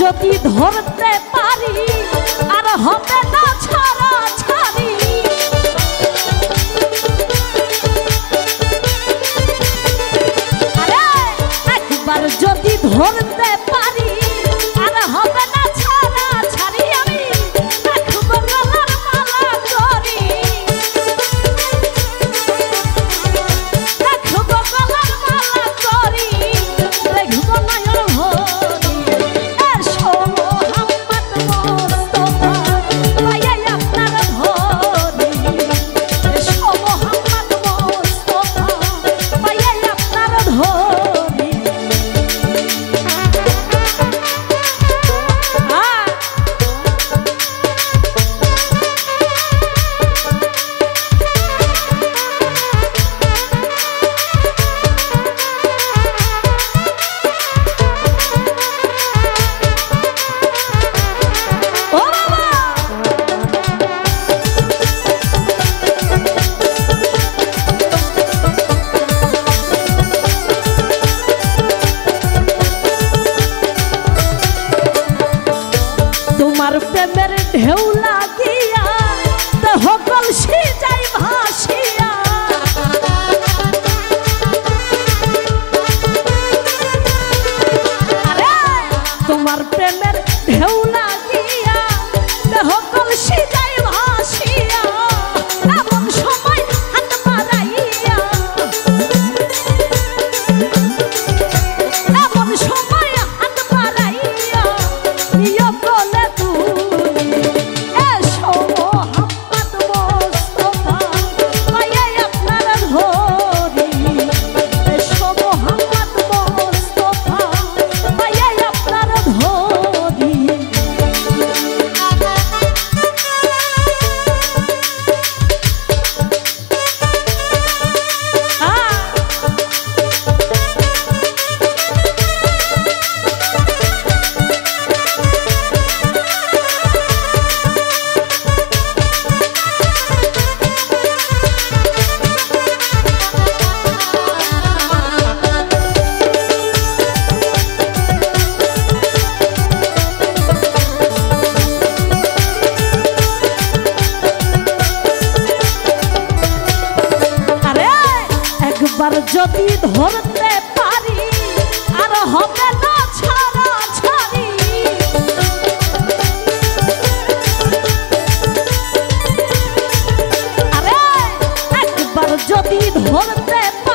যদি ধরতে পারি আর হবে না ছাড়া ছাড়ি। আরে একবার যদি ধরতে পারি আর হবে না ছাড়া ছাড়ি। আমি রাখবো গলার মালা করি, রাখবো গলার মালা করি, দেখবো নয়ন ভরি। এসো মোহাম্মদ মোস্তফা পাইয়া আপনার ধরি। এসো মোহাম্মদ মোস্তফা পাইয়া আপনার ধরি। তোমার প্রেমের ঢেউ লাগিয়া দেহ কলসি যাই ভাসিয়া। আরে তোমার প্রেমের ঢেউ লাগিয়া দেহ কলসি যাই ভাসিয়া। এমন সময় হাত বাড়াইয়া, এমন সময় হাত বাড়াইয়া নিয়ে বলে তুমি এসো মোহাম্মদ মোস্তফা পাইয়া আপনার ধরি। এসো মোহাম্মদ মোস্তফা পাইয়া আপনার ধরি। একবার যদি ধরতে পারি আর হবে না ছাড়া ছাড়ি। আরে একবার যদি ধরতে পারি